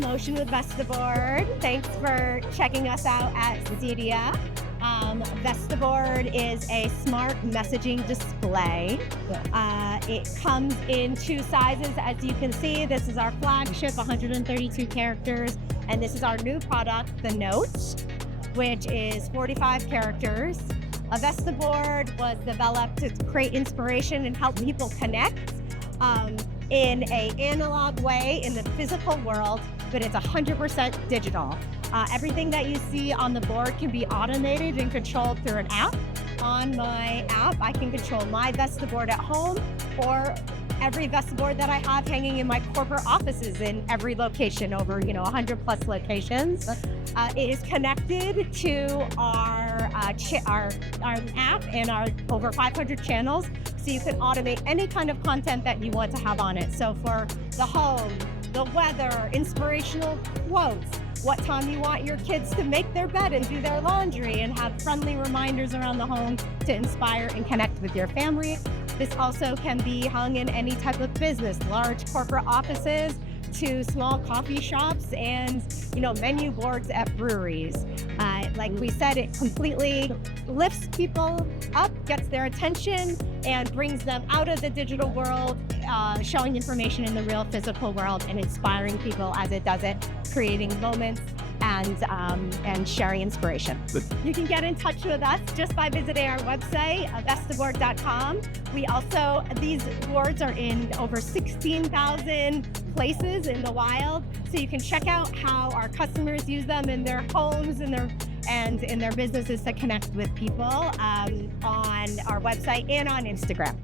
Motion with Vestaboard. Thanks for checking us out at CEDIA. Vestaboard is a smart messaging display. It comes in two sizes, as you can see. This is our flagship, 132 characters, and this is our new product, the Note, which is 45 characters. A Vestaboard was developed to create inspiration and help people connect in an analog way in the physical world, but it's 100% digital. Everything that you see on the board can be automated and controlled through an app. On my app, I can control my Vestaboard at home or every Vestaboard that I have hanging in my corporate offices in every location, over 100 plus locations. It is connected to our app and our over 500 channels, so you can automate any kind of content that you want to have on it. So for the home, the weather, inspirational quotes, what time you want your kids to make their bed and do their laundry, and have friendly reminders around the home to inspire and connect with your family. This also can be hung in any type of business, large corporate offices to small coffee shops and menu boards at breweries. Like we said, it completely lifts people up, gets their attention, and brings them out of the digital world, showing information in the real physical world and inspiring people as it does it, creating moments and sharing inspiration. You can get in touch with us just by visiting our website, vestaboard.com. These boards are in over 16,000 places in the wild, so you can check out how our customers use them in their homes and in their businesses to connect with people on our website and on Instagram.